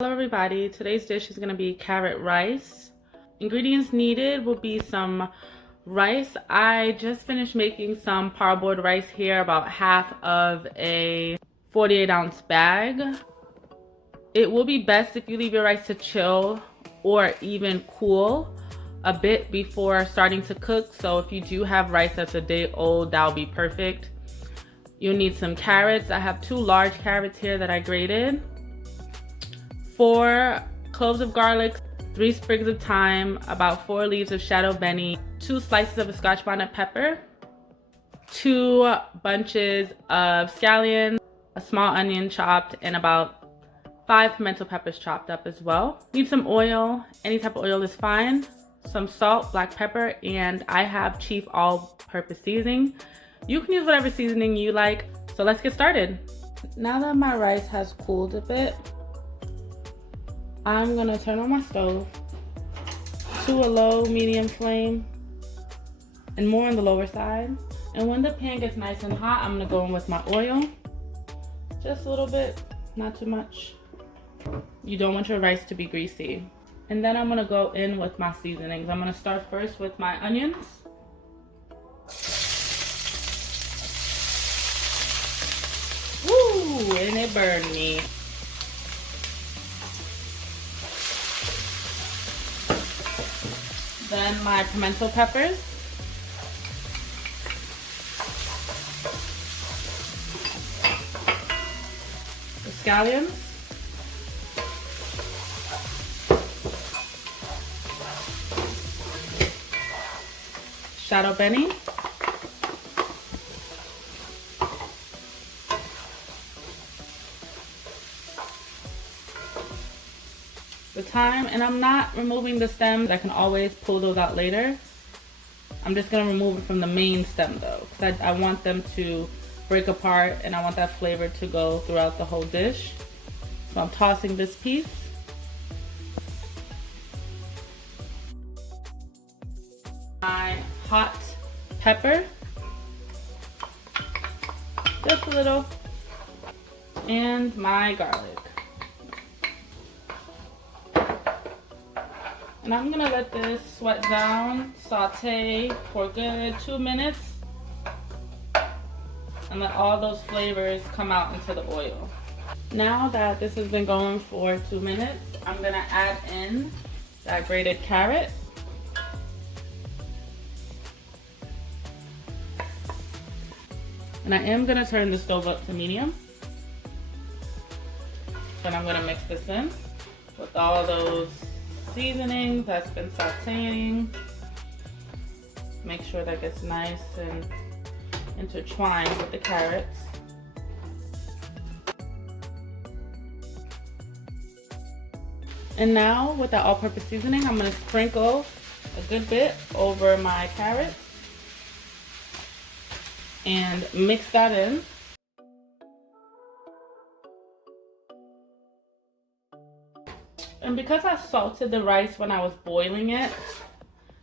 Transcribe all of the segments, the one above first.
Hello everybody, today's dish is going to be carrot rice. Ingredients needed will be some rice. I just finished making some parboiled rice here, about half of a 48-ounce bag. It will be best if you leave your rice to chill or even cool a bit before starting to cook. So if you do have rice that's a day old, that'll be perfect. You'll need some carrots. I have 2 large carrots here that I grated. 4 cloves of garlic, 3 sprigs of thyme, about 4 leaves of shadow beni, 2 slices of a Scotch bonnet pepper, 2 bunches of scallion, a small onion chopped, and about 5 pimento peppers chopped up as well. Need some oil, any type of oil is fine, some salt, black pepper, and I have Chief all-purpose seasoning. You can use whatever seasoning you like, so let's get started. Now that my rice has cooled a bit, I'm gonna turn on my stove to a low medium flame and more on the lower side. And when the pan gets nice and hot, I'm gonna go in with my oil. Just a little bit, not too much. You don't want your rice to be greasy. And then I'm gonna go in with my seasonings. I'm gonna start first with my onions. Woo, and it burned me. Then my pimento peppers. The scallions. Shadow beni. The thyme, and I'm not removing the stems. I can always pull those out later. I'm just gonna remove it from the main stem though, because I want them to break apart and I want that flavor to go throughout the whole dish. So I'm tossing this piece. My hot pepper, just a little, and my garlic. And I'm gonna let this sweat down, saute for a good 2 minutes, and let all those flavors come out into the oil. Now that this has been going for 2 minutes, I'm gonna add in that grated carrot. And I am gonna turn the stove up to medium. Then I'm gonna mix this in with all those seasonings that's been sauteing. Make sure that gets nice and intertwined with the carrots. And now with that all-purpose seasoning, I'm going to sprinkle a good bit over my carrots and mix that in. And because I salted the rice when I was boiling it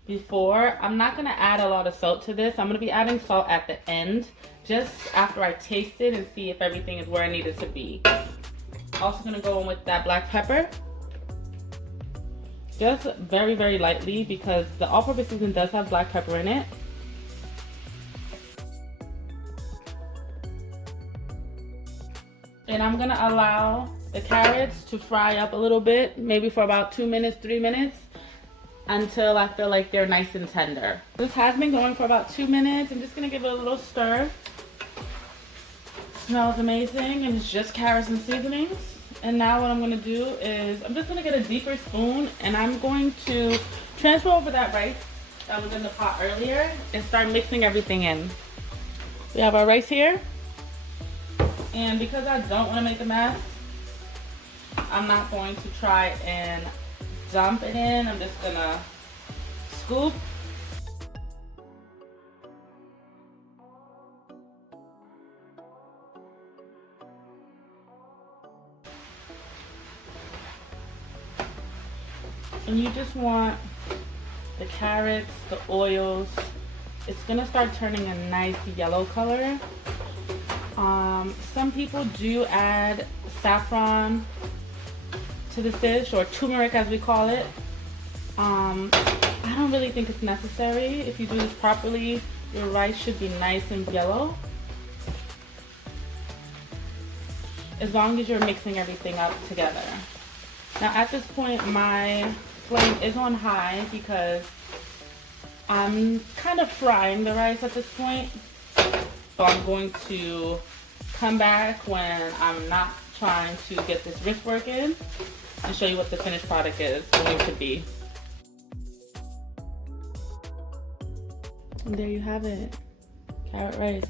before, I'm not going to add a lot of salt to this. I'm going to be adding salt at the end, just after I taste it and see if everything is where I need it to be. Also going to go in with that black pepper. Just very, very lightly, because the all-purpose seasoning does have black pepper in it. And I'm going to allow the carrots to fry up a little bit, maybe for about 2 minutes, 3 minutes, until I feel like they're nice and tender. This has been going for about 2 minutes. I'm just gonna give it a little stir. Smells amazing, and it's just carrots and seasonings. And now what I'm gonna do is, I'm just gonna get a deeper spoon, and I'm going to transfer over that rice that was in the pot earlier and start mixing everything in. We have our rice here, and because I don't wanna make a mess, I'm not going to try and dump it in. I'm just gonna scoop. And you just want the carrots, the oils. It's gonna start turning a nice yellow color. Some people do add saffron to this dish, or turmeric as we call it. I don't really think it's necessary. If you do this properly, your rice should be nice and yellow. As long as you're mixing everything up together. Now at this point, my flame is on high because I'm kind of frying the rice at this point. So I'm going to come back when I'm not trying to get this wrist work in and show you what the finished product is going to be. And there you have it, carrot rice.